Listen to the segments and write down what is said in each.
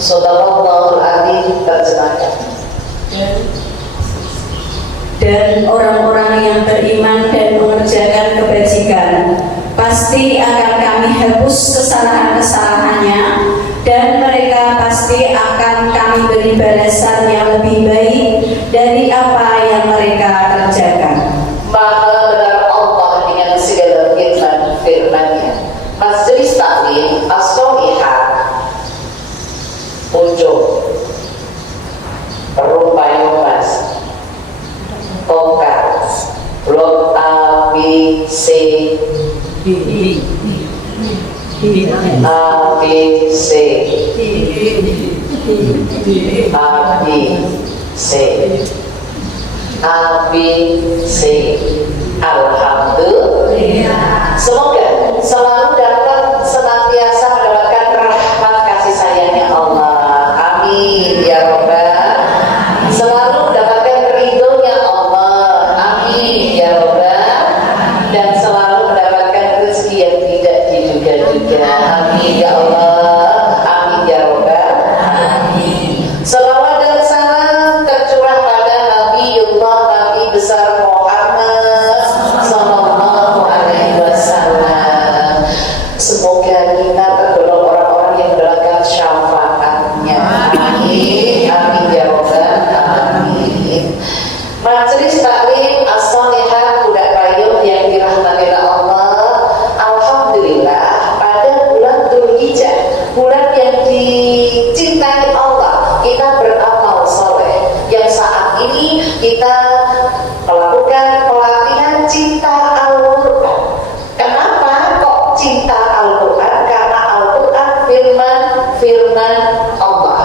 Shadaqallahul adzim. Terjemahkan. Dan orang-orang yang beriman dan mengerjakan kebajikan pasti akan kami hapus kesalahan-kesalahannya, dan mereka pasti akan kami beri balasan yang lebih baik dari apa yang mereka kerjakan. Maha benar Allah dengan segala firman-Nya. Majelis Taklim As-Sholihah ujung rumpai mas tongkat blok A B C A B C A B C A B C. Alhamdulillah. Semoga selalu dapat senantiasa mendapatkan rahmat kasih sayangnya Allah. Amin ya Rabbal. Selalu mendapatkan ridhonya Allah. Amin ya Rabbal. Dan selalu mendapatkan rezeki yang tidak diduga-duga. Amin ya Allah. Amin ya Rabbal. Amin. Salawat dan salam tercurah pada Nabiullah Nabi besar Muhammad sallallahu alaihi wasallam. Semoga kita tergolong orang-orang yang mendapatkan syafaatnya. Amin. Amin ya Rabbal alamin. Majelis Taklim As-Sholihah Budak Payung yang dirahmati Allah. Alhamdulillah, pada bulan Dzulhijjah, bulan yang dicintai Allah, kita beramal soleh. Yang saat ini kita melakukan pelatihan cinta Al-Quran. Kenapa kok cinta Al-Quran? Karena Al-Quran firman Allah.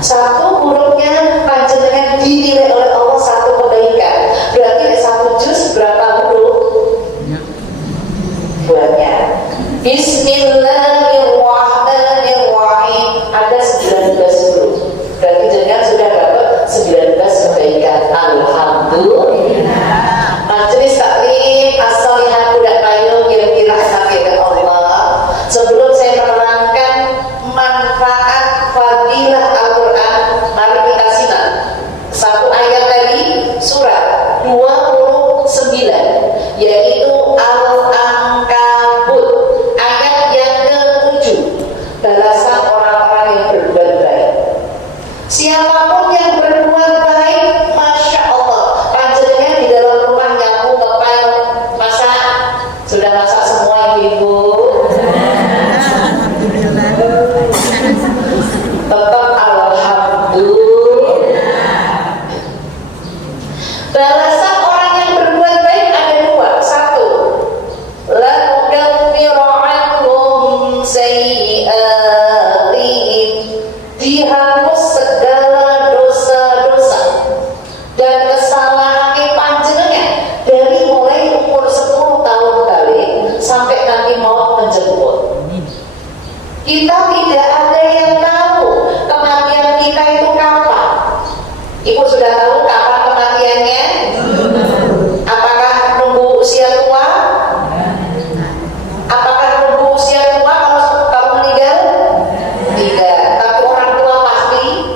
Satu hurufnya panjenengan dinilai oleh Allah satu kebaikan. Berarti satu juz berapa huruf? Banyak. Bismillahirrahmanirrahim ada 19 huruf. Berarti jenengan sudah dapat 19 kebaikan. Alhamdulillah. Majelis Taklim As-Sholihah Budak Payung yang dirahmati Allah. Sebelum saya menerangkan manfaat fadilah Al-Quran, mari kita simak satu ayat tadi, surat 29, yaitu Al-Ankabut, ayat yang ke-7. Balasan orang-orang yang berbuat baik. Siapapun yang berbuat baik, Masya Allah, panjenengan di dalam rumah nyapu, ngepel, masak. Sudah masak semua ibu-ibu? Tetap alhamdulillah. Balasan orang yang berbuat baik ada dua. Satu, la nukaffiru anhum sayyi'atihim, dihapus segala dosa-dosa dan kesalahan panjenengan dari mulai umur 10 tahun balik sampai nanti maut menjemput. Kita tidak ada yang tahu kematian kita itu kapan. Ibu sudah tahu kapan kematiannya? Apakah nunggu usia tua? Apakah nunggu usia tua kalau kamu meninggal? Tidak. Tapi orang tua pasti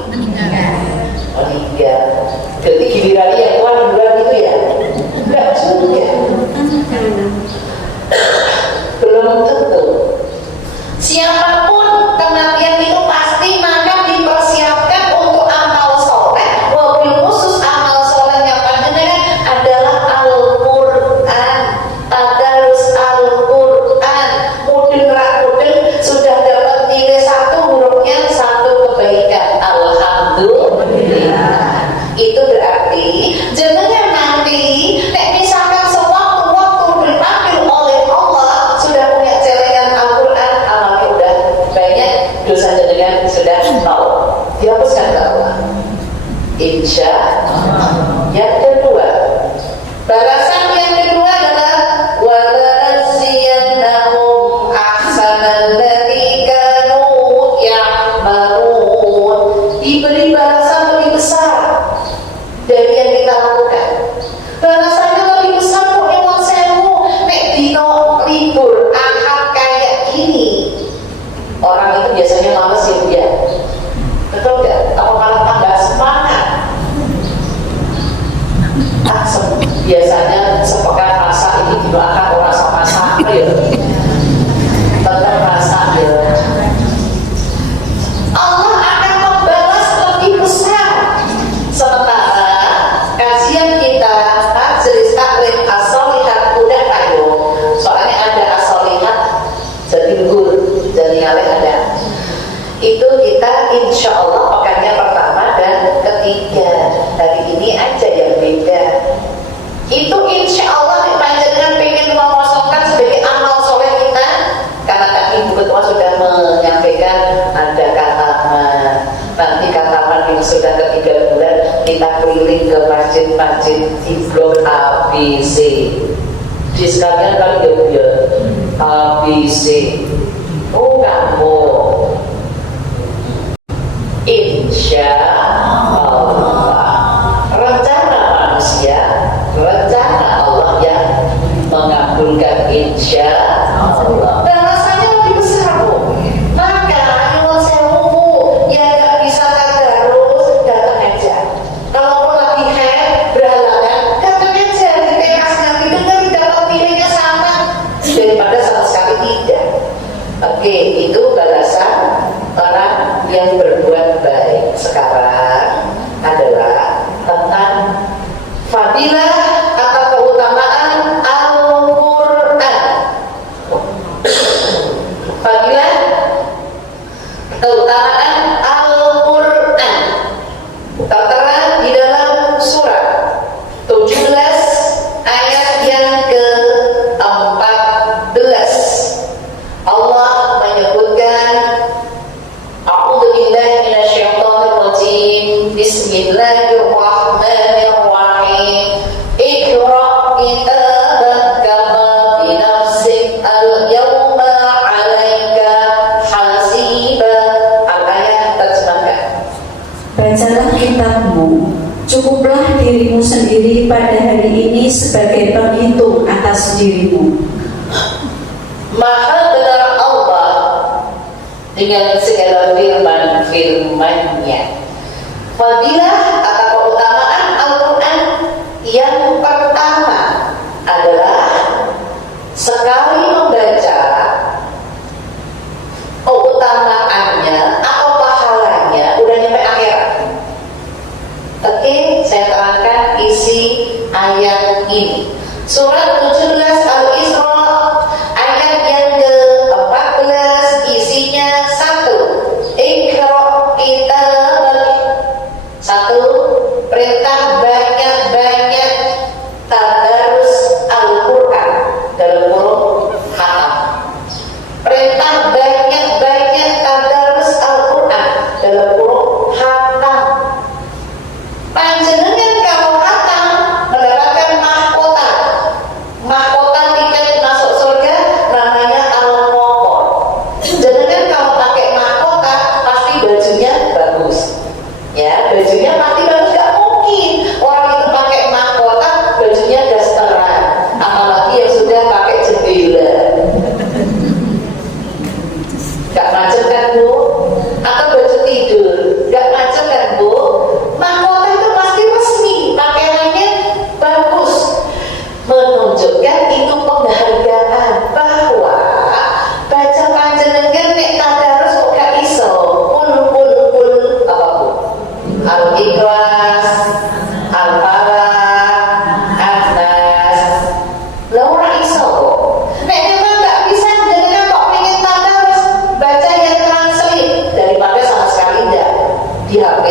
meninggal. Jadi giliran yang tua duluan itu ya? Enggak juga. Belum tentu. Siapapun kematian itu pasti maka dipersiapkan untuk amal soleh. Wabil khusus amal solehnya panjenengan adalah Al-Quran, tadarus Al-Quran. Mudeng sudah dapat nilai satu, hurufnya satu kebaikan. Alhamdulillah. Itu berarti jenengan nanti misalkan sewaktu-waktu dipanggil oleh Allah sudah punya celengan Al-Quran, amalnya udah banyak, dosa jenengan sudah nol, dihapuskan ke Allah. Insya Allah. Yang kedua, balasan yang kedua adalah walanziyannahum ahsanal ladzi kanu ya'malun, diberi balasan lebih besar dari yang kita lakukan. Balasannya lebih besar kok yang sewu. Nek dino libur Ahad kayak gini, orang itu biasanya males ya. Itu kita insya Allah pekannya pertama dan ketiga. Hari ini aja yang beda. Itu insya Allah panjenengan pengen mengosongkan sebagai amal soleh kita. Karena tadi Ibu Ketua sudah menyampaikan ada kataman. Nanti kataman yang sudah ketiga bulan kita keliling ke masjid-masjid di blok A, B, C. Di sekalian kali ya A, B, C. Oh kamu insya Allah rencana manusia, rencana Allah yang mengabulkan insya Allah. Dan rasanya lebih besar Bu. Maka nyuwun sewu Bu, ya gak bisa tadarus, datang aja. Kalau lagi head berhalangan, datang aja di terasnya, dengan dapat pilihnya sama daripada sama sekali tidak. Oke, itu balasan orang yang berbuat baik. Sekarang adalah tentang fadilah atau keutamaan Al-Quran. Fadilah keutamaan Al-Quran tertera di dalam surat 17 ayat yang ke-14. Allah menyebutkan A'udzubillahi minasyaitonirrajim. Bismillahirrahmanirrahim. Iqra' kitabaka binafsik al-yawma 'alaika hasiba. Al-ayat terjemahkan. Bacalah kitabmu, cukuplah dirimu sendiri pada hari ini sebagai penghitung atas dirimu. Maha benar Allah dengan segala firman-firmannya. Fadilah atau keutamaan Al-Quran yang pertama adalah sekali membaca, keutamaannya atau pahalanya udah nyampe akhirat. Oke, saya terangkan isi ayat ini. Surat 17 Al-Isra ayat yang ke-14 isinya satu, Iqra' kitabak. Satu, perintah banyak-banyak tadarus Al-Quran dalam kurung khatam. Perintah banyak-banyak tadarus Al-Quran dalam kurung khatam. Panjenengan kalau khatam mendapatkan mahkota. Mahkota tiket masuk surga namanya Al-Maqor. Jenengan kalau pakai mahkota pasti bajunya bagus. Ya, bajunya pasti bagus, gak mungkin orang itu pakai mahkota bajunya dasteran, apalagi yang sudah pakai jendela. Gak macet kan Bu? Atau baju tidur, gak macet kan Bu? Mahkota itu pasti resmi, pakaiannya bagus, menunjukkan itu penghargaan bahwa baca panjenengan nek tadarus kok gak iso kul apa Bu? Al-Ikhlas, Al-Falaq, An-Nas. Lah ora iso. Nek memang gak bisa jenengan kok pengen tadarus, baca yang translate daripada sama sekali enggak. Di HP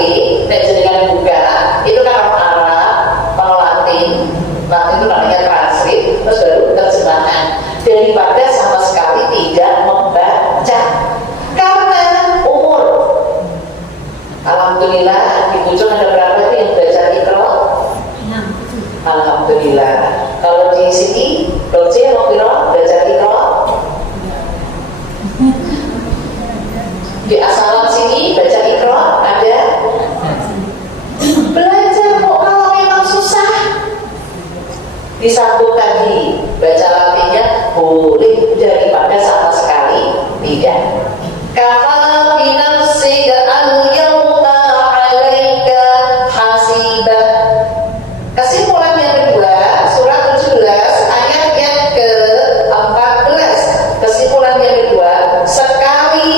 nek jenengan buka, itu kan orang Arab, orang Latin. Latin itu namanya translate, terus baru terjemahan. Daripada sama sekali tidak membaca. Karena umur. Alhamdulillah, di Pucung ada berapa itu yang baca Iqra? Alhamdulillah. Kalau di sini, Roce, Rompiro, baca Iqra? Di Asalam sini, baca Iqra? Ada? Belajar kok kalau memang susah. Disambung tadi, baca Latinnya boleh daripada sama sekali tidak. Kafa binafsika al-yawma 'alaika hasiba. Kesimpulan yang kedua, surat 17 ayat yang ke-14. Kesimpulan yang kedua, sekali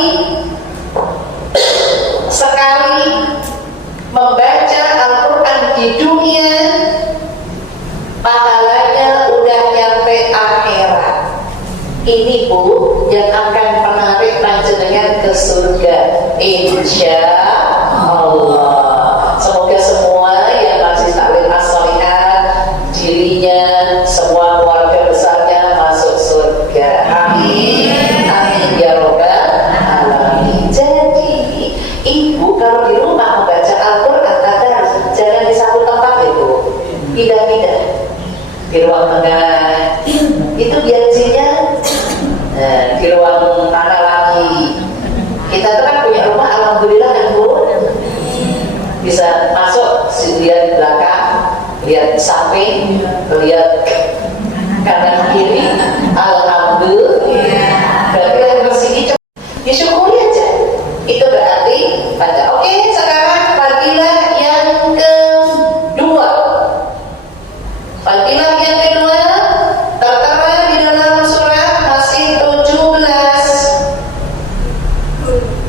membaca Al-Quran di dunia, pahalanya udah nyampe akhirat. Insya Allah. Semoga semua yang masih taklim as-solihat, dirinya, semua keluarga besarnya masuk surga. Amin. Amin ya robbal alamin. Jadi ibu kalau di rumah membaca Al-Quran harus jangan di satu tempat itu, pindah-pindah di ruang tengah. Itu biasanya di ruang mana lagi. Kita tuh kan punya rumah, alhamdulillah kan Bu, bisa masuk lihat di belakang, lihat samping, lihat kanan kiri, alhamdulillah. Berarti yang bersini disyukuri aja. Itu berarti pada. Oke, sekarang fadilah yang kedua. Fadilah yang kedua tertera di dalam surat masih 17.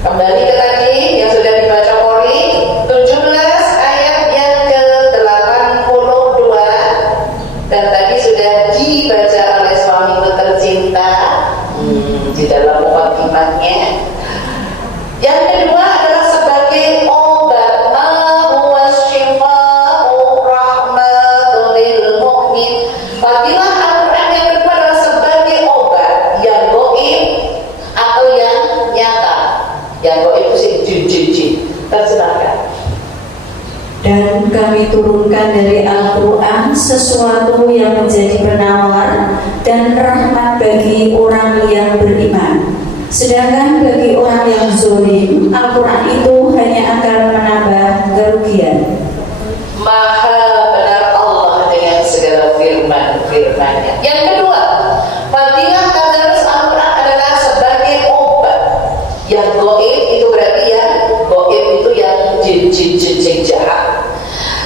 Kembali ke tadi yang sudah dibaca Qori 17 ayat yang ke-82 dan tadi sudah dibaca oleh suamiku tercinta di dalam mukadimahnya. Yang kedua adalah sebagai obat, ma huwa syifa'u rahmatul lil mu'min. Fadilah Al-Quran yang kedua adalah sebagai obat yang goib atau yang nyata. Yang goib itu sih jin. Terjemahkan. Dan kami turunkan dari Al-Quran sesuatu yang menjadi penawar dan rahmat bagi orang yang beriman. Sedangkan bagi orang yang zalim, Al-Quran itu hanya akan menambah kerugian. Maha benar Allah dengan segala firman-firmannya. Yang kedua, fadilah tadarus Al-Quran adalah sebagai obat. Yang goib itu berarti ya, goib itu yang jin jahat.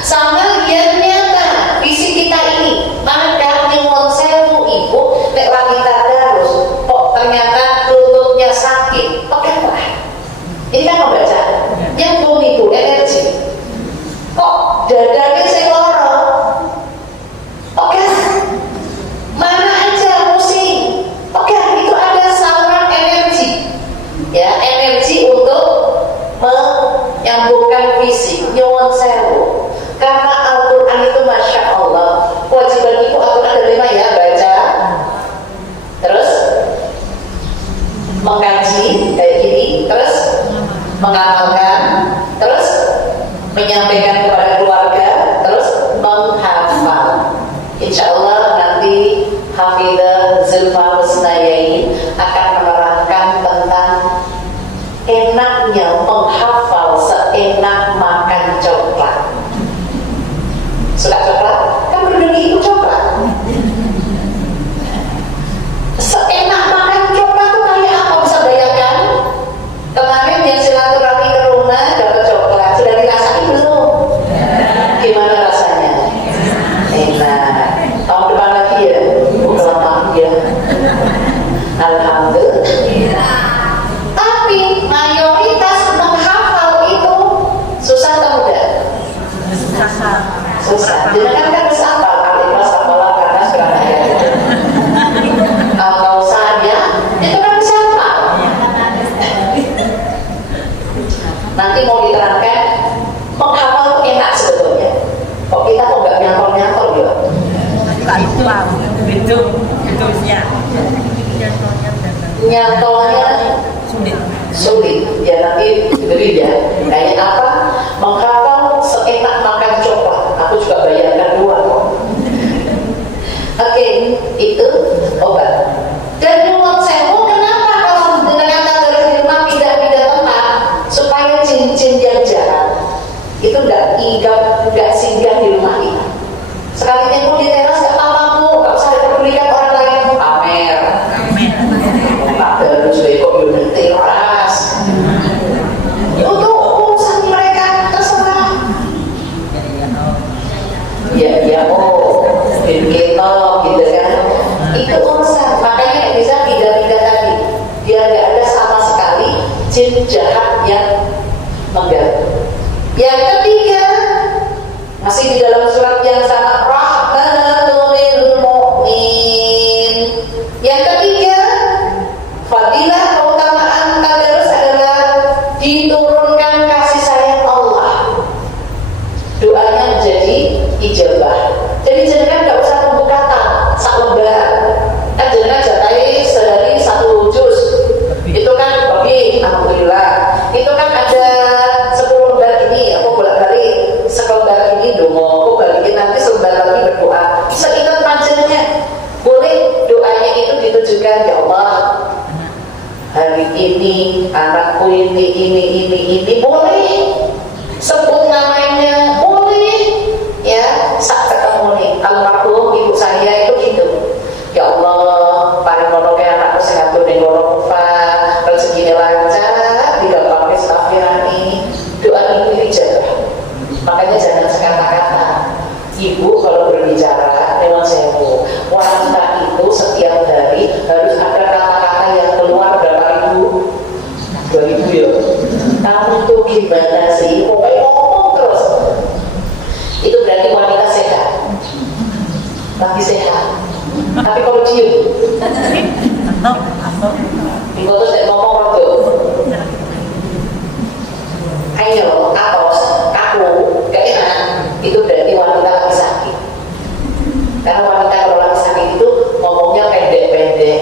Sama yang nyata, visi kita ini. Maka nyuwun sewu ibu, nek lagi tadarus, kok ternyata lututnya sakit, peganlah. Ini kan membaca. Yang bumi itu energi. Kok dadanya sing lara? Oke, mana aja pusing? Oke, itu ada saluran energi, ya energi untuk menyambungkan fisik. Nyuwun sewu, karena Al-Quran itu masya Allah kewajiban ibu Al-Quran ada 5 ya, baca, terus mengkaji kayak gini, terus mengamalkan, terus menyampaikan kepada keluarga, terus menghafal. Insya Allah nanti Hafidzah Zulfa Husnayain akan menerangkan tentang enaknya menghafal seenak makan coklat. Suka coklat? Kan berdiri itu coklat. Seenak makan coklat tuh kayak apa, bisa bayangkan? Kemarin yang silaturahmi ke rumah dapat coklat, sudah dirasain belum? Gimana rasanya? Enak. Tahun depan lagi ya? Bukan lagi ya? Alhamdulillah. Tapi mayoritas menghafal itu susah atau mudah? Susah. Jangan kan bisa apa? Kalimat apalah karena sekarang ya. Kalau saya itu kan bisa apa? Nanti mau diterangkan menghafal itu enak sebetulnya. Kok kita kok nggak nyantol ya? Nyantolnya sulit. Ya nanti beri ya. Kayak apa? Menghafal seenak makan coklat. Aku juga bayangkan dua kok. Oke, itu obat. Dan nyuwun sewu, kenapa kalau dengan tadarus di rumah pindah-pindah tempat supaya jin-jin yang jahat itu nggak singgah di rumah kita. Sekalinya pun di teras nggak apa-apa Bu, nggak usah diperdulikan orang lain. Pamer. Tadarus kok di teras. Itu urusan mereka, terserah. Ya kita gitu kan. Itu urusan. Makanya bisa pindah-pindah tadi. Biar nggak ada sama sekali jin jahat yang mengganggu. Yang ketiga, masih di dalam surat yang sama, rahmatul lil mu'min. Yang ketiga, fadilah keutamaan tadarus adalah diturunkan kasih sayang Allah, doanya menjadi ijabah. Jadi jangan nggak usah tunggu kata sak lembar, kan jangan jatai sehari 1 juz, itu kan oke, alhamdulillah. Itu kan ada 10 lembar ini, aku bolak-balik selembar ini dongo, aku balikin nanti selembar lagi berdoa. Seingat panjangnya, boleh doanya itu ditujukan, ya Allah, hari ini anakku ini boleh, sebut namanya boleh, ya. Saat ketemu nih almarhum ibu saya itu gitu, ya Allah, paling mono kayak anakku sehat tuh ning loro kufa, rezekine lancar, digampangke stafirani, doa itu dijabah. Makanya jangan sekata-kata. Ibu kalau berbicara memang sewu, wanita itu setiap hari harus ada kata-kata yang keluar berapa ribu? 2000 ya. Kamu tuh gimana sih? Pokoknya ngomong terus. Itu berarti wanita sehat. Tapi sehat. Tapi kalau diem, itu terus ngomong waktu. Ayo, atos, kaku, gak enak. Itu berarti wanita lagi sakit. Karena wanita kalau lagi sakit itu ngomongnya pendek-pendek,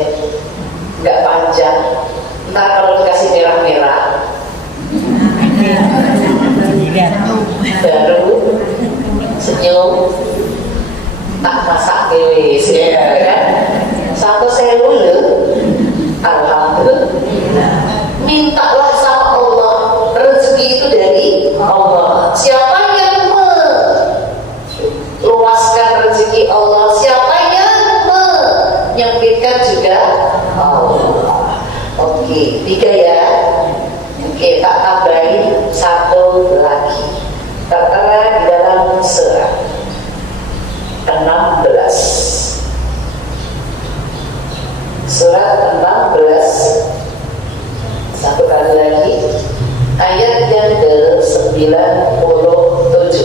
nggak panjang. Ntar kalau dikasih merah-merah, baru senyum, tak masak dewe, ya kan? Satu seluler, alhamdulillah. Mintalah sama Allah, rezeki itu dari Allah. Siapa yang meluaskan rezeki Allah, siapa yang menyempitkan juga Allah. Oke, 3 ya. Oke, tak tambahin 1 lagi. Tertera di dalam surat 16. Surat 16. Satu kali lagi. Ayat yang ke-97.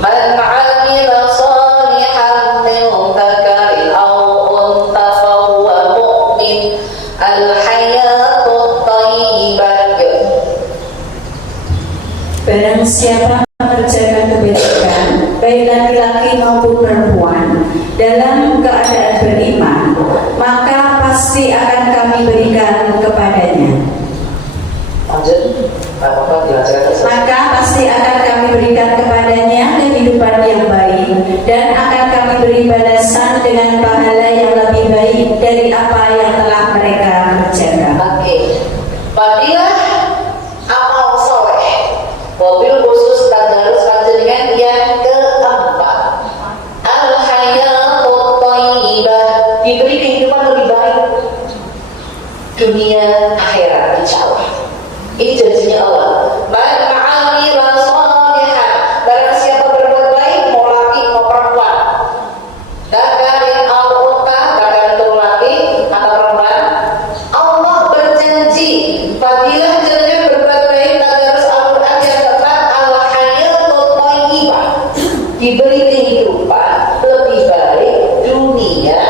Man 'amila shalihan min dzakarin aw untha fahuwa mu'min al-hayatud thayyibah. Barang siapa mengerjakan kebajikan, baik laki-laki maupun perempuan, dalam keadaan beriman, maka pasti akan kami berikan kepadanya. Lanjut, apa dilanjutkan? Maka pasti akan kami berikan kepadanya kehidupan yang baik, dan akan kami beri balasan dengan pahala yang lebih baik dari apa yang telah mereka kerjakan. Oke, fadilah amal soleh, mobil khusus tadarus panjenengan yang keempat, al-hayatul thayyibah, diberi kehidupan lebih baik dunia akhirat insyaallah. Ini janjinya Allah. Man 'amila shalihan, barang siapa berbuat baik, mau laki mau perempuan, dzakarin aw untha, dzakar itu laki atau perempuan, Allah berjanji fadilah jangan berbuat baik tadarus Al-Qur'an yang tepat, al-hayatul thayyibah, diberi kehidupan lebih baik dunia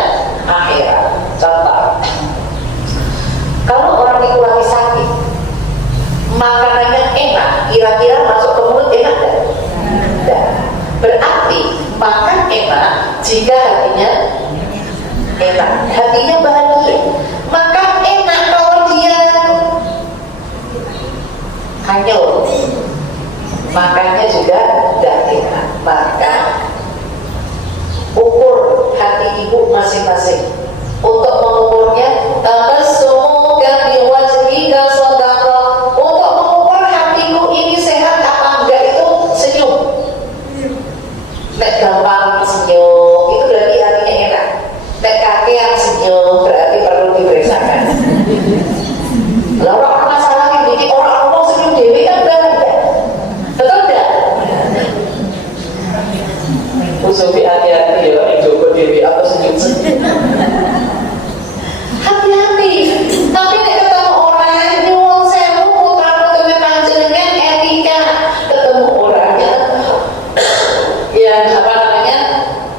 akhirat. Contoh, kalau orang itu lagi sakit, makanannya enak, kira-kira masuk ke mulut enak kan? Tidak. Berarti makan enak jika hatinya enak, hatinya bahagia. Makan enak kalau dia hanyut, makannya juga tidak enak. Maka ukur hati ibu masing-masing. Untuk mengukurnya, tabassuka biwajhika shadaqah. Untuk mengukur hatiku ini sehat apa enggak, itu senyum. Nek gampang senyum, itu berarti hatinya enak. Nek kakek yang senyum, berarti perlu diperiksakan. Lah orang masalah yang bikin orang ngomong senyum dewe kan enggak. Betul enggak? Usufi hati-hati ya, yang Joko dewe apa senyum-senyum. Hati-hati. Tapi nek ketemu orang nyuwun sewu putra putune panjenengan etika, ketemu orangnya yang apa namanya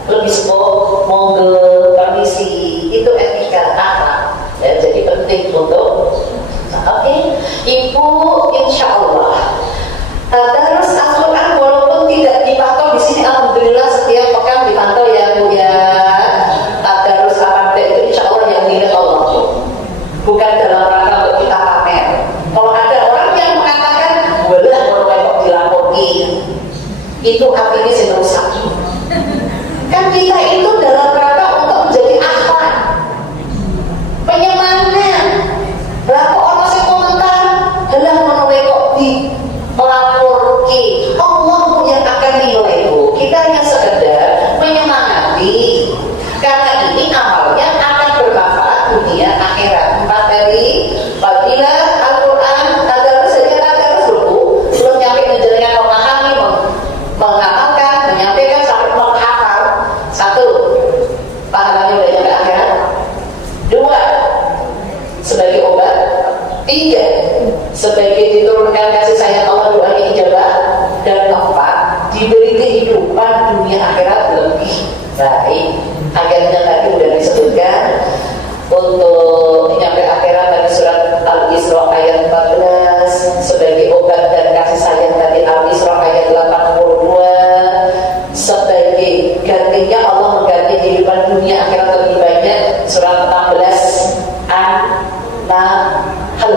lebih sepuh, monggo permisi, itu etika akhlak. Ya, jadi penting untuk oke, ibu Itu artinya sih rusak. Kan kita itu dalam rangka untuk menjadi akhlak, penyemangat. Berapa orang yang komentar, adalah menolak kok di pelapor ki. Allah yang akan nilai itu. Kita hanya sekedar menyemangati. Karena ini amalnya akan bermanfaat dunia akhirat. 4 tadi, apabila Al-Quran ada dulu belum nyampe menjalankan memahami, mengamalkan, menyampaikan sampai menghafal. 1, pahalanya udah nyampe akhirat. 2, sebagai obat. 3, sebagai diturunkan kasih sayang Allah, doanya ijabah. Dan 4, diberi kehidupan dunia akhirat lebih baik. Akhirnya tadi udah disebutkan untuk nyampe akhirat dari surat Al-Isra ayat 14, sebagai obat dan kasih sayang tadi Al-Isra ayat 82, sebagai gantinya Allah mengganti kehidupan dunia akhirat lebih banyak surat 14 An-Nahl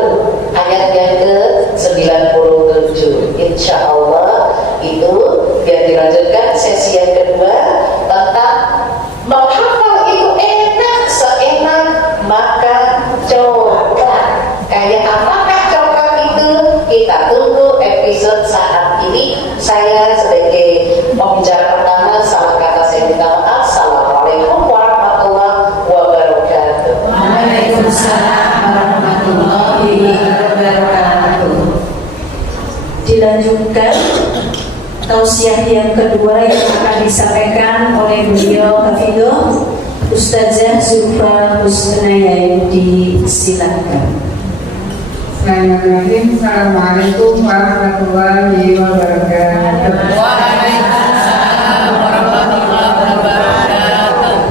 ayat yang ke-97. Insya Allah itu biar dilanjutkan sesi yang kedua tentang menghafal itu enak, seenak maka coklat. Kayak apakah coklat itu? Kita tunggu episode saat ini. Saya sebagai pembicara pertama, salah kata saya minta maaf. Assalamualaikum warahmatullahi wabarakatuh. Waalaikumsalam warahmatullahi wabarakatuh. Dilanjutkan tausiah yang kedua yang akan disampaikan oleh beliau Hafidhah Ustazah Zulfa Husnayadi. Silakan. Bismillahirrahmanirrahim. Assalamualaikum warahmatullahi wabarakatuh. Waalaikumsalam warahmatullahi wabarakatuh.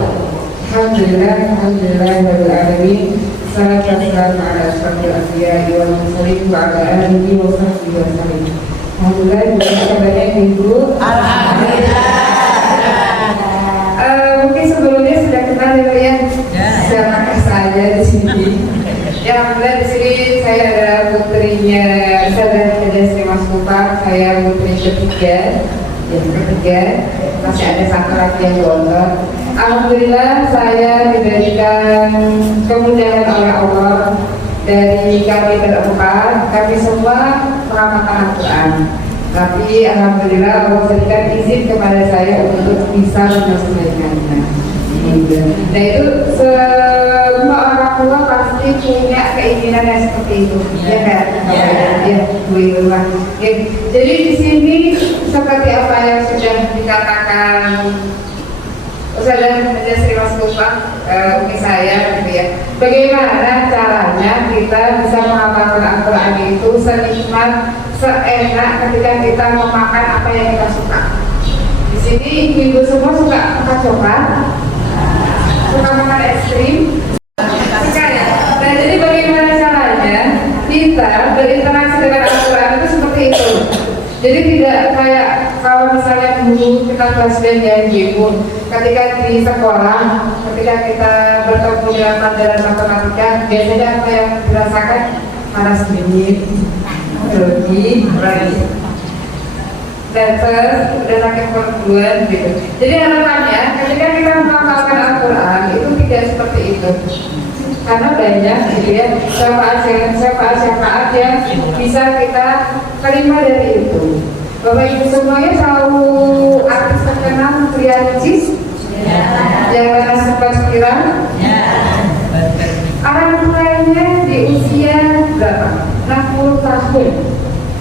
Alhamdulillah rabbil alamin. Salatu wassalamu ala asyrafil anbiya'i wal mursalin wa ala alihi wa sahbihi wasallam. Alhamdulillah, gimana kabarnya Ibu? Alhamdulillah. Mungkin sebelumnya sudah kenal ya, siapakah saya di sini? Ya, alhamdulillah di sini saya adalah putrinya Ustazah Sri Mas Kupar. Saya putri ketiga, masih ada satu lagi yang gondol. Alhamdulillah saya diberikan kemudahan oleh Allah. Dari kami berempat, kami semua mengamalkan Al-Quran. Tapi alhamdulillah Allah berikan izin kepada saya untuk bisa menyelesaikannya. Nah itu semua orang tua pasti punya keinginan yang seperti itu, ya kan? Ya, Bu Irma. Jadi di sini seperti apa yang sudah dikatakan Ustazah Sri Mas Kupar, mungkin saya gitu ya. Bagaimana caranya kita bisa menghafalkan Al-Quran itu senikmat, seenak ketika kita memakan apa yang kita suka. Di sini ibu-ibu semua suka makan coklat, suka makan es krim, suka ya. Nah jadi bagaimana caranya kita berinteraksi dengan Al-Quran itu seperti itu. Jadi tidak kayak kalau misalnya dulu kita kelas janji pun ketika di sekolah, ketika kita bertemu dengan pelajaran matematika, biasanya apa yang dirasakan? Panas dingin, grogi, nervous, udah sakit perut gitu. Jadi harapannya ketika kita menghafalkan Al-Quran itu tidak seperti itu. Karena banyak gitu ya syafaat yang bisa kita terima dari itu. Bapak Ibu semuanya tahu artis terkenal Riancis yang pernah sempat viral. Orang tuanya di usia berapa? 60 tahun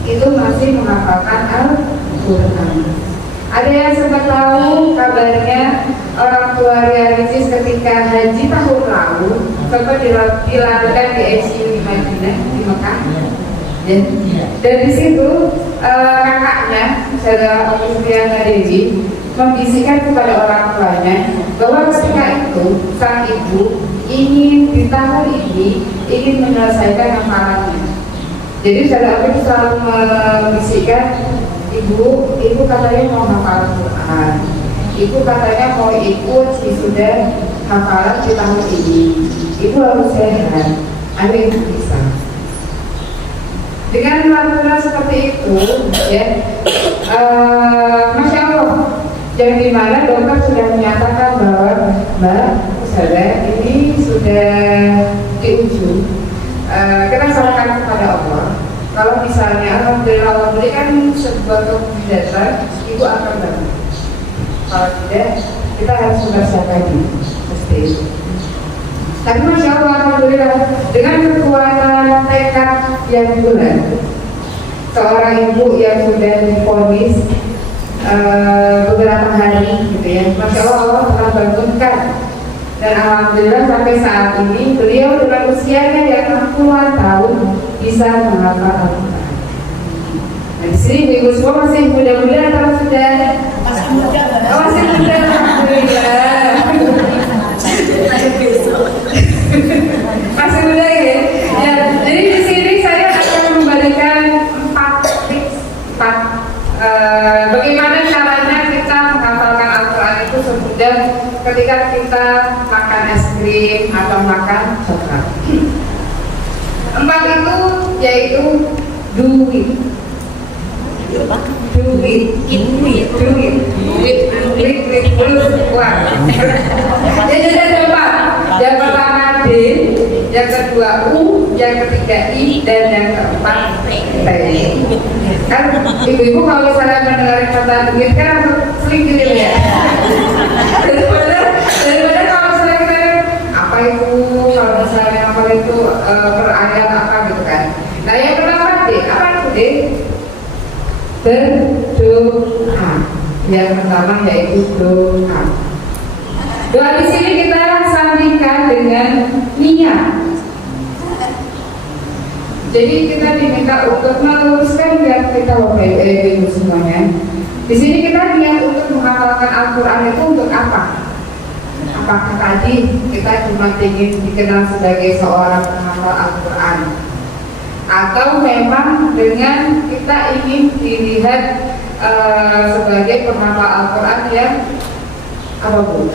itu masih menghafalkan Al-Quran. Ada yang sempat tahu kabarnya orang tua Riancis ketika haji tahun lalu sempat dilakukan di ICU di Madinah, di Mekah. Dan di situ kakaknya, saudara Om Supriana Dewi, membisikkan kepada orang tuanya bahwa ketika itu sang ibu ingin di tahun ini ingin menyelesaikan hafalannya. Jadi saudara Om selalu membisikkan, ibu katanya mau hafal Quran, ibu katanya mau ikut wisuda hafalan di tahun ini, ibu harus sehat, ayo ibu bisa. Dengan melakukan seperti itu, ya, Masya yang dimana dokter sudah menyatakan bahwa Mbak, saya ini sudah di ujung. Kita serahkan kepada Allah. Kalau misalnya Alhamdulillah Allah berikan sebuah kemujizatan, itu akan bagus. Kalau tidak, kita harus mempersiapkan diri. Mesti. Tapi Masya Allah, Alhamdulillah, dengan kekuatan tekad yang bulat, seorang ibu yang sudah divonis beberapa hari, gitu ya, Masya Allah, Allah telah bangunkan. Dan Alhamdulillah sampai saat ini beliau dengan usianya yang 60-an tahun bisa menghafal Al-Quran. Nah, di sini ibu semua masih muda-muda atau sudah? Masih muda, masih muda, Alhamdulillah. Masih muda ya. Ya, jadi di sini saya akan memberikan 4 tips, bagaimana caranya kita menghafalkan Al-Quran itu semudah ketika kita makan es krim atau makan coklat. 4 itu yaitu duit, uang. Jadi ada 4. Yang pertama D, yang kedua U, yang ketiga I, dan yang keempat T. Kan ibu-ibu kalau misalnya mendengar kata duit kan sering gitu ya. Daripada kalau misalnya kita apa itu, kalau misalnya apa itu perayaan apa gitu kan. Nah yang pertama D, apa itu D? Berdoa. Yang pertama yaitu doa. Doa di sini kita sandingkan dengan niat. Jadi kita diminta untuk meluruskan niat kita ibu semuanya. Di sini kita niat untuk menghafalkan Al-Quran itu untuk apa? Apakah tadi kita cuma ingin dikenal sebagai seorang penghafal Al-Quran, atau memang dengan kita ingin dilihat sebagai penghafal Al-Quran yang apa bu?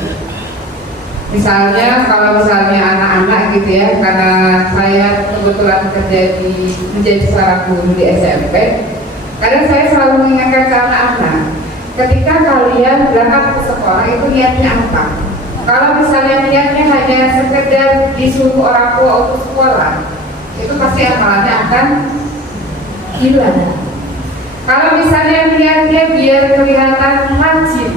Misalnya kalau misalnya anak-anak gitu ya, karena saya kebetulan menjadi seorang guru di SMP, kadang saya selalu mengingatkan ke anak-anak, ketika kalian berangkat ke sekolah itu niatnya apa? Kalau misalnya niatnya hanya sekedar disuruh orang tua untuk sekolah, itu pasti amalannya akan hilang. Kalau misalnya niatnya biar kelihatan rajin,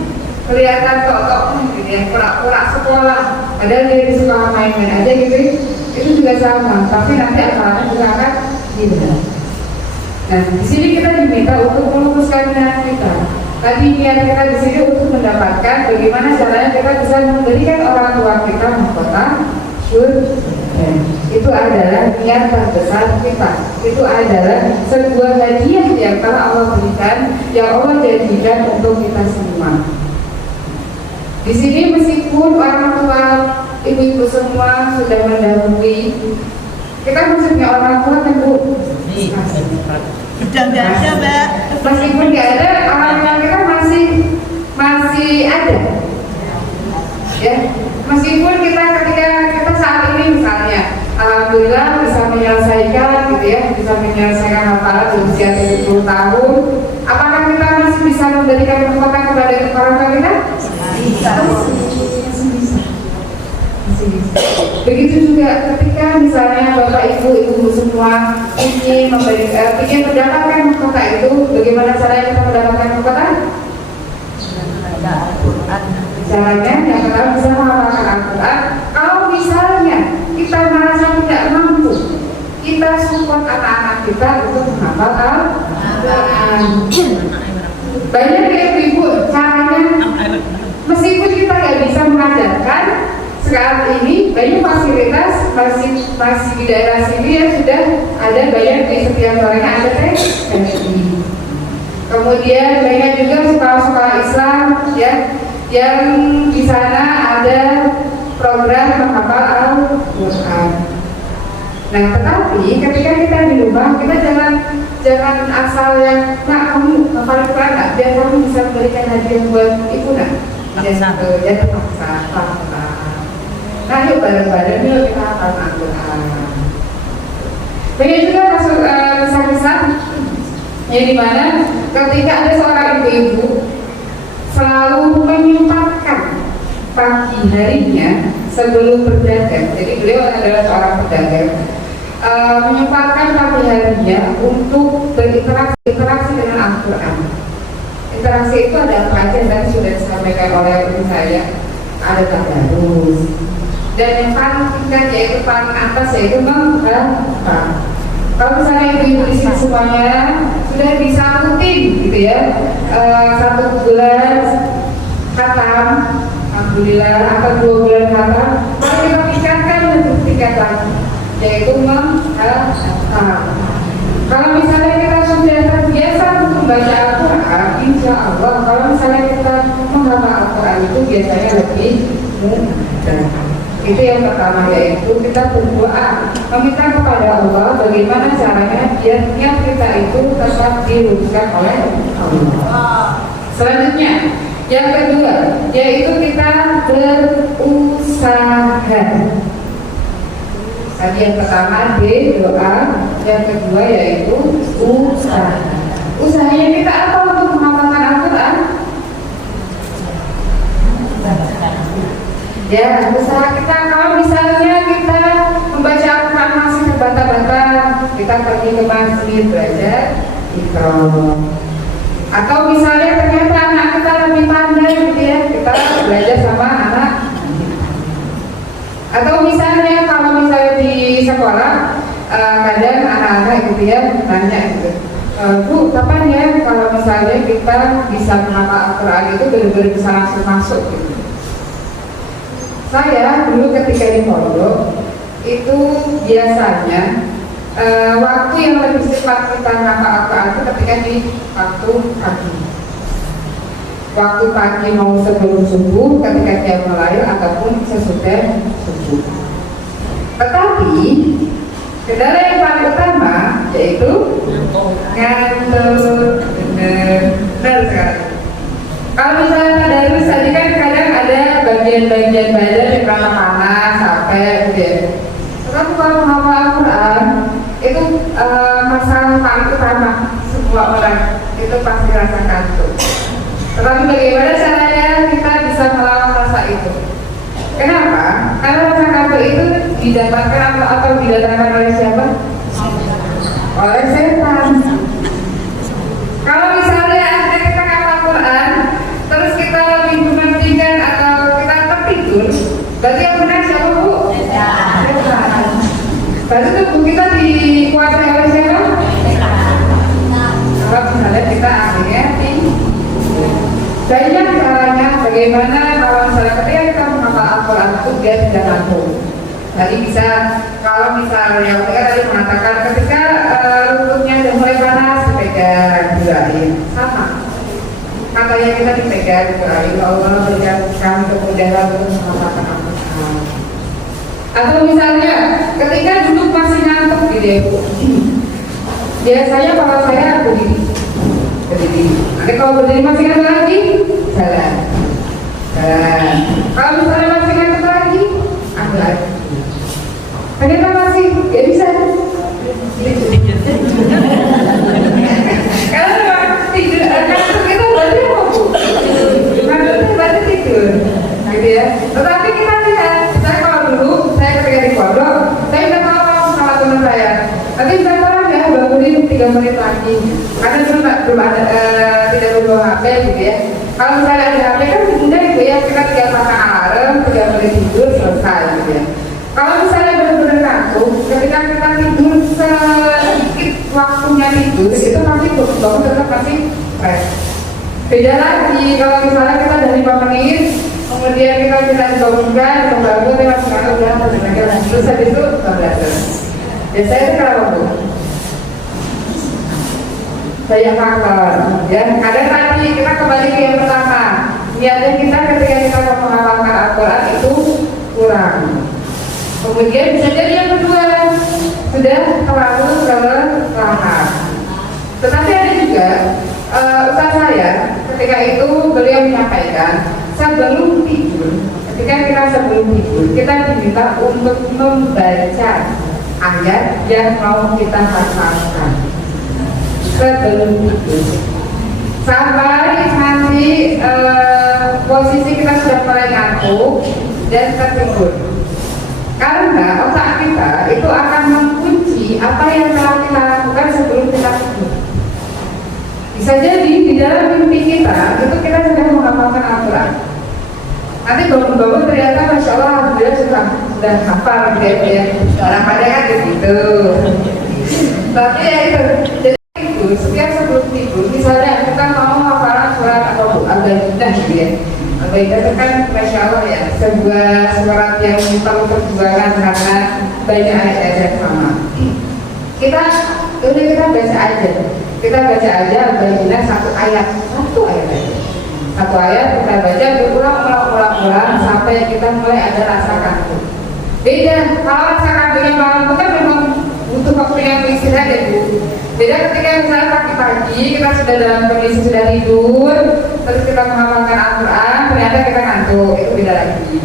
kelihatan tok-tok gitu ya, pura-pura sekolah, padahal dia di sekolah main-main aja gitu, itu juga sama, tapi nanti amalannya juga akan hilang. Nah, di sini kita diminta untuk meluruskan niat kita. Tadi niat kita di sini untuk mendapatkan bagaimana caranya kita bisa memberikan orang tua kita mahkota surga. Itu adalah niat terbesar kita. Itu adalah sebuah hadiah yang telah Allah berikan, yang Allah janjikan untuk kita semua. Di sini meskipun orang tua ibu-ibu semua sudah mendahului, kita masih punya orang tua kan bu? Sudah nggak ada mbak. Meskipun nggak ada, orang tua kita masih ada. Ya, meskipun kita ketika kita saat ini misalnya, alhamdulillah bisa menyelesaikan gitu ya, bisa menyelesaikan hafalan di usia 70 tahun. Apakah kita masih bisa memberikan kekuatan kepada orang tua kita? Bisa. Begitu juga ketika misalnya bapak ibu semua ingin mendapatkan mahkota itu, bagaimana caranya kita mendapatkan mahkota? Caranya yang pertama bisa menghafalkan Al-Quran. Kalau misalnya kita merasa tidak mampu, kita support anak-anak kita untuk menghafal Al-Quran. Banyak ibu-ibu caranya, meskipun kita nggak bisa mengajarkan saat ini, banyak fasilitas masih di daerah sini yang sudah ada, banyak di setiap orangnya ada TNI. Kemudian banyak juga sekolah-sekolah Islam ya, yang di sana ada program menghafal Al-Quran. Nah, tetapi ketika kita di rumah, kita jangan asal yang kamu hafal Al-Quran nggak, biar kamu bisa memberikan hadiah buat ibu nak. Jangan paksa. Nah, yuk bareng-bareng yuk kita hafal Al-Quran. Banyak juga kisah-kisah yang dimana ketika ada seorang ibu-ibu selalu pagi harinya sebelum berdagang. Jadi beliau adalah seorang pedagang, menyempatkan pagi harinya untuk berinteraksi dengan Al-Quran. Interaksi itu ada apa aja yang tadi sudah disampaikan oleh ibu saya. Ada tadarus, dan yang paling tingkat yaitu paling atas yaitu menghafal. Kalau misalnya ibu-ibu di sini semuanya sudah bisa rutin gitu ya, 1 bulan khatam, alhamdulillah, atau 2 bulan khatam, maka kita tingkatkan lebih tingkat lagi, yaitu menghafal. Kalau misalnya kita sudah terbiasa untuk membaca Al-Quran, insya Allah kalau misalnya kita menghafal Al-Quran itu biasanya lebih mudah. Itu yang pertama, yaitu kita berdoa meminta kepada Allah bagaimana caranya biar niat kita itu tetap diluruskan oleh Allah. Selanjutnya, yang kedua, yaitu kita berusaha. Tadi yang pertama D, doa, yang kedua yaitu usaha. Usahanya kita apa untuk menghafalkan Al-Quran? Ya, usaha kita kalau misalnya kita membaca Al-Quran masih terbata-bata, kita pergi ke masjid belajar Iqra. Atau misalnya ternyata anak kita lebih pandai gitu ya, kita belajar sama anak. Atau misalnya kalau misalnya di sekolah kadang anak-anak gitu ya nanya gitu, Bu, kapan ya kalau misalnya kita bisa menghafal Al-Quran itu benar-benar bisa langsung masuk gitu. Saya dulu ketika di pondok itu biasanya waktu yang lebih cepat kita menghafal Al-Quran itu ketika di waktu pagi. Waktu pagi mau sebelum subuh ketika dia mulai ataupun sesudah subuh. Tetapi kendala yang paling utama yaitu ngantuk. Benar sekali. Kalau misalnya tadarus tadi kan kadang ada bagian-bagian badan yang karena panas, capek gitu ya. Tetapi kalau menghafal Al-Quran itu masalah paling utama semua orang itu pasti rasa kantuk. Tetapi bagaimana caranya kita bisa melawan rasa itu? Kenapa? Karena rasa kantuk itu didapatkan atau didatangkan oleh siapa? Oleh setan. Kalau misalnya kita hafal Al-Quran, terus kita lebih mementingkan atau kita tertidur, berarti yang benar siapa, Bu? Setan. Berarti tubuh kita dikuasai oleh siapa? Kalau misalnya kita akhirnya banyak caranya bagaimana kalau misalnya ketika kita menghafal Al-Quran itu dia tidak ngantuk. Tadi bisa kalau misalnya mereka tadi mengatakan ketika lututnya sudah mulai panas dipegang durain sama. Katanya kita dipegang durain, Allah berikan kami kemudahan untuk menghafalkan Al-Quran. Atau misalnya ketika duduk masih ngantuk gitu, biasanya kalau saya berdiri. Nanti kalau berdiri masih ngantuk lagi, jalan. Kalau misalnya masih ngantuk lagi, ambil lagi. Ternyata masih gak bisa. Kalau tidur, ngantuk itu berarti apa, Bu? Ngantuk itu berarti tidur, gitu ya. Tetapi kita lihat, saya kalau dulu, saya ketika di pondok, saya minta tolong sama teman saya. Nanti saya tolong ya, bangunin 3 menit lagi. Karena dulu belum ada, tidak perlu HP gitu ya. Kalau misalnya ada HP kan mudah gitu ya, kita tinggal pasang alarm, 3 menit tidur, selesai gitu ya. Kalau misalnya benar-benar ngantuk, ketika kita tidur sedikit waktunya tidur, itu pasti bangun tetap pasti fresh. Beda lagi kalau misalnya kita dari 5 menit, kemudian kita dibangunkan, kita bangun, kita masih ngantuk, udah masih ngantuk, terus habis itu belajar. Biasanya itu kenapa, Bu? Banyak faktor, ya. Ada tadi kita kembali ke yang pertama, niatnya kita ketika kita menghafalkan Al-Quran itu kurang. Kemudian bisa jadi yang kedua sudah terlalu kelelahan. Tetapi ada juga ustaz saya ketika itu beliau menyampaikan sebelum tidur, ketika kita sebelum tidur kita diminta untuk membaca ayat yang mau kita hafalkan sebelum tidur sampai nanti posisi kita sudah mulai ngantuk. dan tertidur. Karena otak kita itu akan mengunci apa yang telah kita lakukan sebelum kita tidur. Bisa jadi di dalam mimpi kita itu kita sedang menghafalkan Al-Quran. Nanti bangun-bangun ternyata Masya Allah Alhamdulillah sudah hafal gitu ya. Kadang-kadang kan gitu. Tapi ya itu, jadi tidur, setiap sebelum tidur, misalnya kita mau hafalan surat atau Al-Baqarah gitu ya. Al-Baqarah itu kan Masya Allah ya, sebuah surat yang perlu perjuangan karena banyak ayat-ayat yang sama. Kita baca aja. Kita baca aja Al-Baqarah satu ayat aja. Satu ayat kita baca berulang sampai kita mulai ada rasa kantuk. Beda, kalau rasa kantuknya malam itu kan memang butuh waktu yang beristirahat ya Bu. Beda ketika misalnya pagi-pagi kita sudah dalam kondisi sudah tidur, terus kita menghafalkan Al-Quran, ternyata kita ngantuk, itu beda lagi.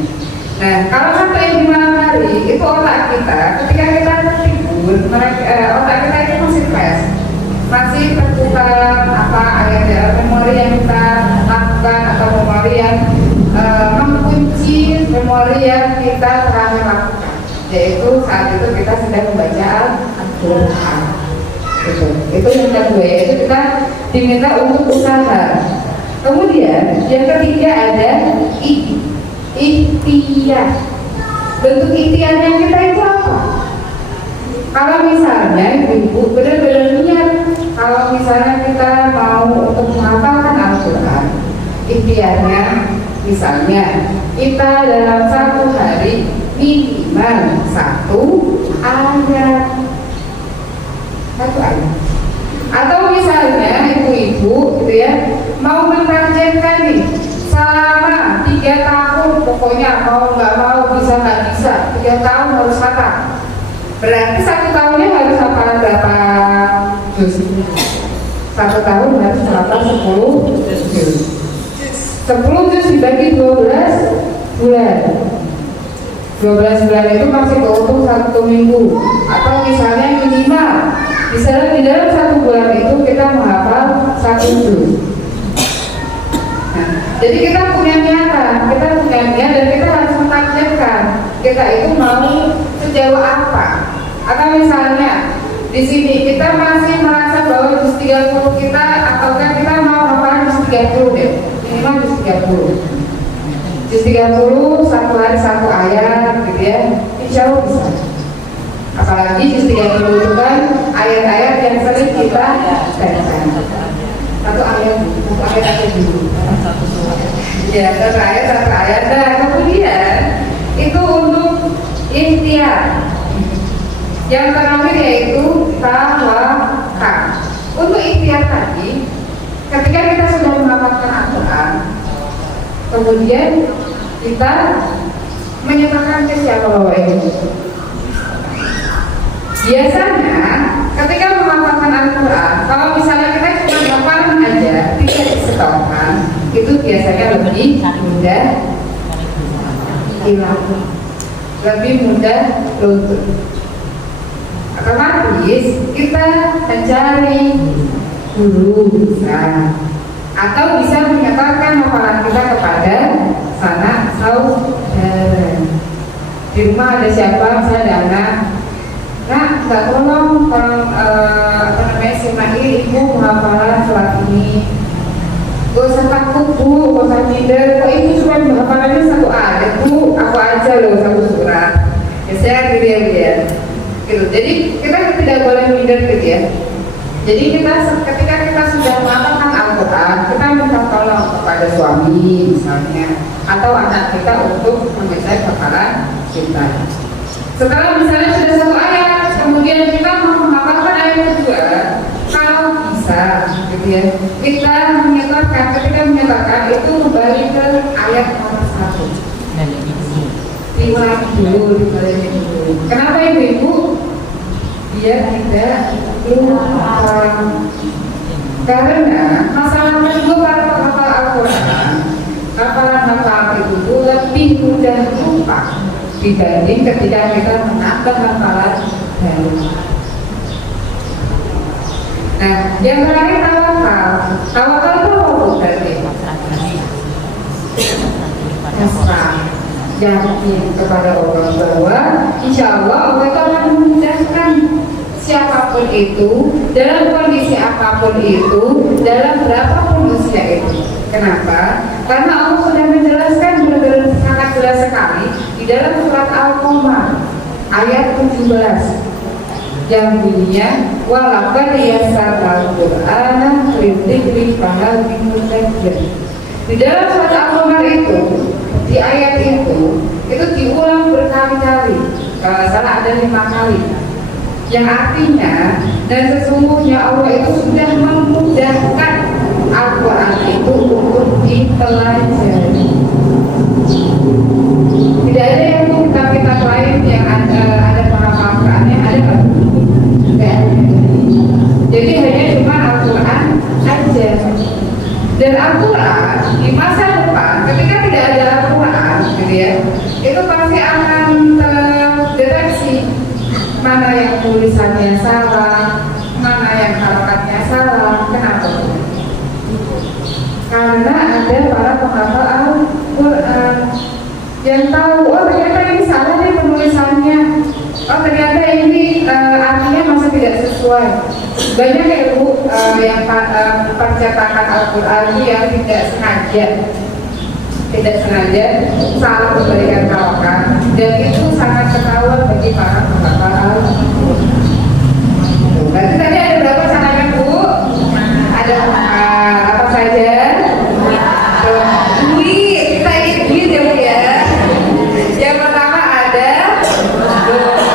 Nah, kalau sampai di malam hari, itu otak kita, ketika kita tidur, otak kita itu masih fresh, masih terputar ayat memori yang kita lakukan atau memori yang mengunci memori yang kita terakhir lakukan, yaitu saat itu kita sedang membaca Al-Quran. Itu yang kedua, yaitu kita diminta untuk usaha. Kemudian yang ketiga ada ikhtiar. Bentuk ikhtiarnya kita itu apa? Kalau misalnya ibu benar-benar niat, kalau misalnya kita mau untuk menghafalkan Al-Quran, ikhtiarnya misalnya kita dalam satu hari minimal satu ayat. Atau misalnya ibu-ibu gitu ya mau mentargetkan nih selama 3 tahun, pokoknya mau nggak mau bisa nggak bisa 3 tahun harus hafal. Berarti 1 tahunnya harus hafal berapa juz? 1 tahun harus hafal 10 juz. 10 juz dibagi 12 bulan. 12 bulan itu masih keutuh 1 minggu. Atau misalnya minimal, misalnya di dalam 1 bulan itu kita menghafal 1 juz. Nah, jadi kita punya niatan, dan kita harus mentargetkan kita itu mau sejauh apa. Atau misalnya di sini kita masih merasa bahwa juz 30 kita, ataukah kita mau hafalan juz 30 deh, minimal juz 30. Juz 30 satu hari 1 ayat gitu ya, insya Allah bisa. Apalagi juz 30 itu kan ayat-ayat yang sering kita baca. Satu ayat aja dulu. Ya, satu ayat. Nah, kemudian itu untuk ikhtiar. Yang terakhir yaitu tawakal. Untuk ikhtiar tadi, ketika kita sudah menghafalkan Al-Quran, kemudian kita menyerahkan ke siapa Bapak Ibu. Biasanya ketika menghafalkan Al-Quran, kalau misalnya kita cuma hafal aja, tidak disetorkan, itu biasanya lebih mudah hilang, lebih mudah luntur. Otomatis kita mencari guru bisa, atau bisa menyetorkan hafalan kita kepada sanak saudara. Di rumah ada siapa, misalnya ada anak, nah, nggak tolong simak ibu hafalan surat ini. Gak usah takut bu, gak usah minder. Kok ibu cuma hafalannya 1 ayat bu, aku aja loh 1 surat. Ya saya gitu ya. Gitu. Jadi kita tidak boleh minder gitu ya. Jadi ketika kita sudah menghafalkan Al-Quran, kita minta tolong kepada suami misalnya, atau anak kita untuk mengecek hafalan kita. Setelah misalnya sudah 1 ayat, kemudian kita menghafalkan ayat kedua, kalau bisa gitu ya, kita ketika menyetorkan itu kembali ke ayat nomor 1. Diulangi dulu. Kenapa ibu? Biar tidak lupa. Karena masalah kedua para hafal Al-Quran, hafalan itu lebih mudah lupa dibanding ketika kita menambah hafalan baru. Nah, yang terakhir tawakal. Tawakal itu apa berarti? Pasrah. yakin kepada Allah bahwa insya Allah Allah itu akan memudahkan siapapun itu, dalam kondisi apapun itu, dalam berapapun usia itu. Kenapa? Karena Allah sudah menjelaskan benar-benar sangat jelas sekali di dalam surat Al-Qamar ayat 17 yang bunyinya walaqad yassarnal Qur'ana lidzikri fahal min mudzakir. Di dalam surat Al-Qamar itu, di ayat itu diulang berkali-kali, kalau salah ada 5 kali, yang artinya dan sesungguhnya Allah itu sudah memudahkan Al-Quran itu untuk dipelajari. Tidak ada yang kitab-kitab lain yang ada penghafalnya, ada enggak. Jadi hanya cuma Al-Quran aja. Dan Al-Quran di masa depan ketika tidak ada Al-Quran, gitu ya, itu pasti akan terdeteksi mana yang tulisannya salah, mana yang harokatnya salah. Kenapa? Karena ada para penghafal Al-Quran yang tahu, oh ternyata ini salah nih penulisannya, oh ternyata ini artinya masih tidak sesuai. Banyak ya Bu yang percetakan Al-Quran yang tidak sengaja salah memberikan harokat, dan itu sangat ketahuan bagi para penghafal Al-Quran. Berarti tadi ada berapa caranya Bu? Ada apa saja? Duit, kita ingin duit ya Bu ya. Yang pertama ada doa,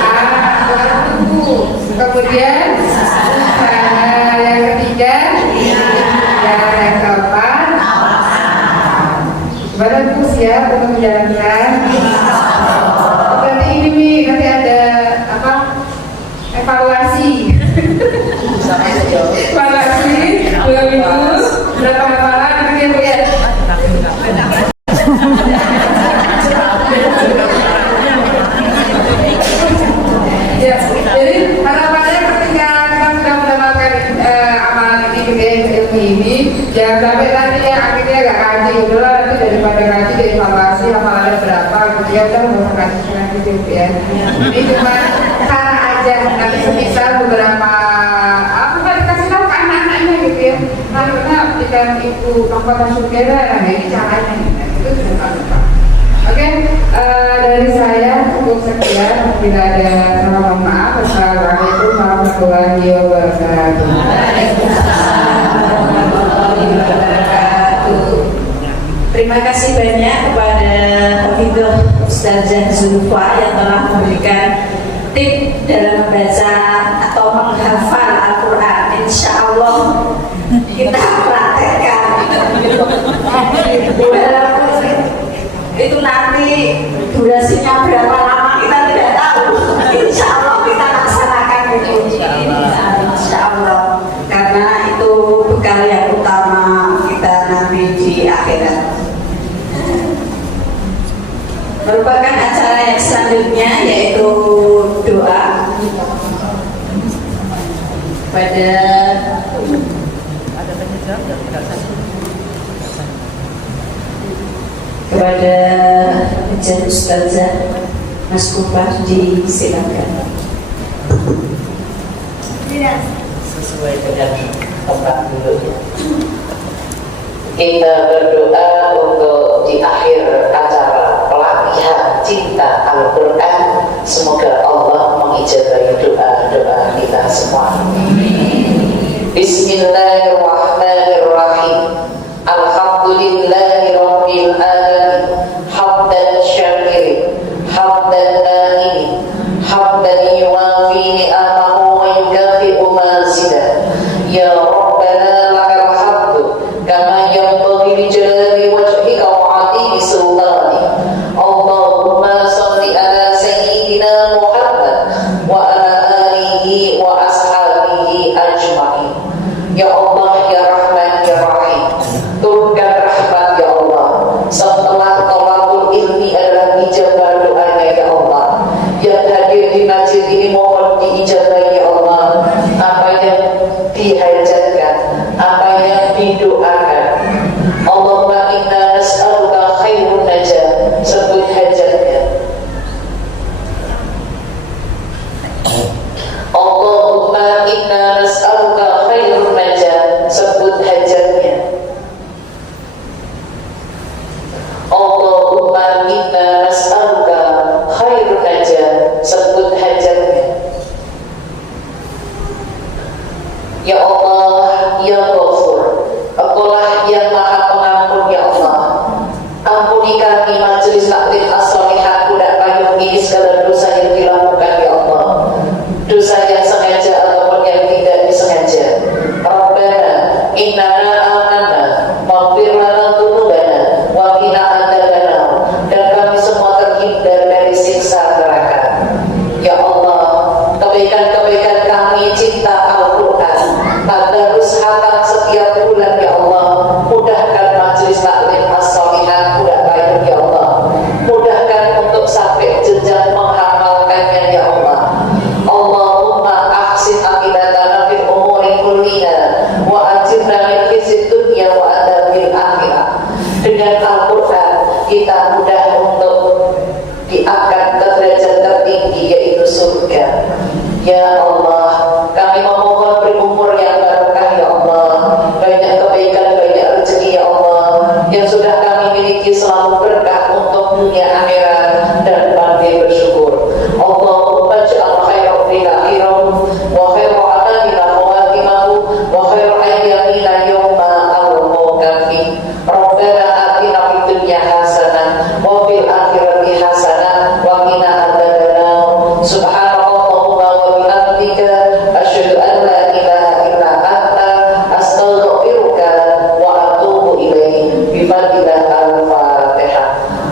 kemudian yang ketiga, yang keempat, badan Bu siap untuk menjalankan. Berarti ini nih nanti ada apa? Evaluasi. Evaluasi 2 minggu berapa hafalan nanti ya Bu ya. Ya, jadi harapannya ketika kita sudah mendapatkan amalan ini, ilmu ini, jangan sampai nanti ya akhirnya gak kaji, udahlah nanti daripada kaji dievaluasi hafalannya berapa gitu ya, udah mau kaji gitu ya. Ini cuma cara aja, nanti semisal beberapa apa dikasih tahu ke anak-anaknya gitu ya. Karena ketika ibu Bapak Syukera, nah ini caranya, itu sudah lupa. Oke, dari saya cukup sekian. Bila ada salah mohon maaf. Assalamualaikum warahmatullahi wabarakatuh. Terima kasih banyak kepada Hafidhah Ustazah Zulfa yang telah memberikan tip dalam membaca atau menghafal Al-Quran. Insya Allah kita praktekkan. Itu nanti durasinya berapa lama kita tidak tahu. Insya Allah kita laksanakan itu. Insya Allah, karena itu bekal yang utama kita nanti di akhirat. Merupakan acara yang selanjutnya yaitu doa pada kepada Ijazah Ustazah Mas Kupar, disilakan. Sesuai dengan tempat duduknya. Kita berdoa untuk di akhir acara pelatihan cinta Al-Quran. Semoga Allah mengijabahi doa-doa kita semua. Bismillahirrahmanirrahim. Alhamdulillahi Rabbil Alamin. Hamdan syakirin, hamdan na'imin, hamdan yuwafi ni'amahu wa yukafi'u mazidah. Ya Rabbana lakal hamdu kama yanbaghi li jalali wajhika wa 'azimi sultanik. Allahumma shalli ala sayyidina Muhammad wa ala alihi wa ashabihi ajma'in. Ya Allah, ya Rahman, ya Rahim, turunkan rahmat ya Allah. Setelah tolakul ilmi adalah ijabah doanya ya Allah. Yang hadir di masjid ini mohon diijabah ya Allah. Apa yang dihajatkan, apa yang didoakan. Allahumma inna nas'aluka khairun najah. Sebut hajat yang Ghafur, Engkaulah yang Maha Pengampun ya Allah. Ampuni kami majelis taklim as-solihat budak payung ini segala dosa yang dilakukan ya Allah, dosa yang sengaja ataupun yang tidak disengaja. Rabbana innana amanna maghfir lana dzunubana wa qina adzabannar, dan kami semua terhindar dari siksa neraka. Ya Allah, kebaikan-kebaikan kami cinta Al-Quran, tadarus hatam setiap bulan ya Allah. Mudahkan majelis taklim as-solihat budak payung ya Allah, mudahkan untuk sampai jenjang menghafalkannya ya Allah. Allahumma ahsin akibatana fil umuri kulliha wa ajirna min khizyid dunya wa adzabil akhirah. Dengan Al-Quran kita mudah untuk diangkat ke derajat tertinggi yaitu surga. Ya Allah, kami memohon beri umur yang barokah ya Allah, banyak kebaikan, banyak rezeki ya Allah, yang sudah kami miliki selalu berkah untuk dunia akhirat dan pandai bersyukur. Allahumma ja'al khairan fil akhirah wa khairu amalina khawatimahu wa khairu ayyamina yawma al-muqam fi. Rabbana atina fid dunya hasanah wa fil akhirati hasanah wa qina adzabannar. Subhanallahumma wa bihamdika asyhadu an la ilaha illa anta astaghfiruka wa atubu ilaik. Bifadillah al-Fatihah.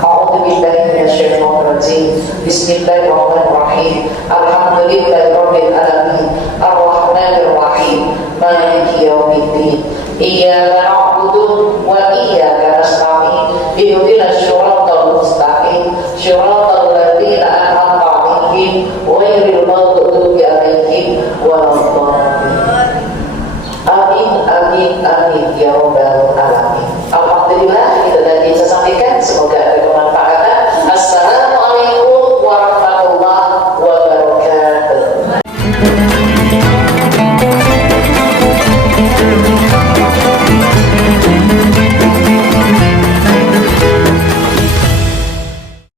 A'udzu billahi minasyaitonir rajim. Bismillahirrahmanirrahim. Alhamdulillahirabbil alamin. Arrahmanir rahim. Maliki yaumiddin. Iyyaka na'budu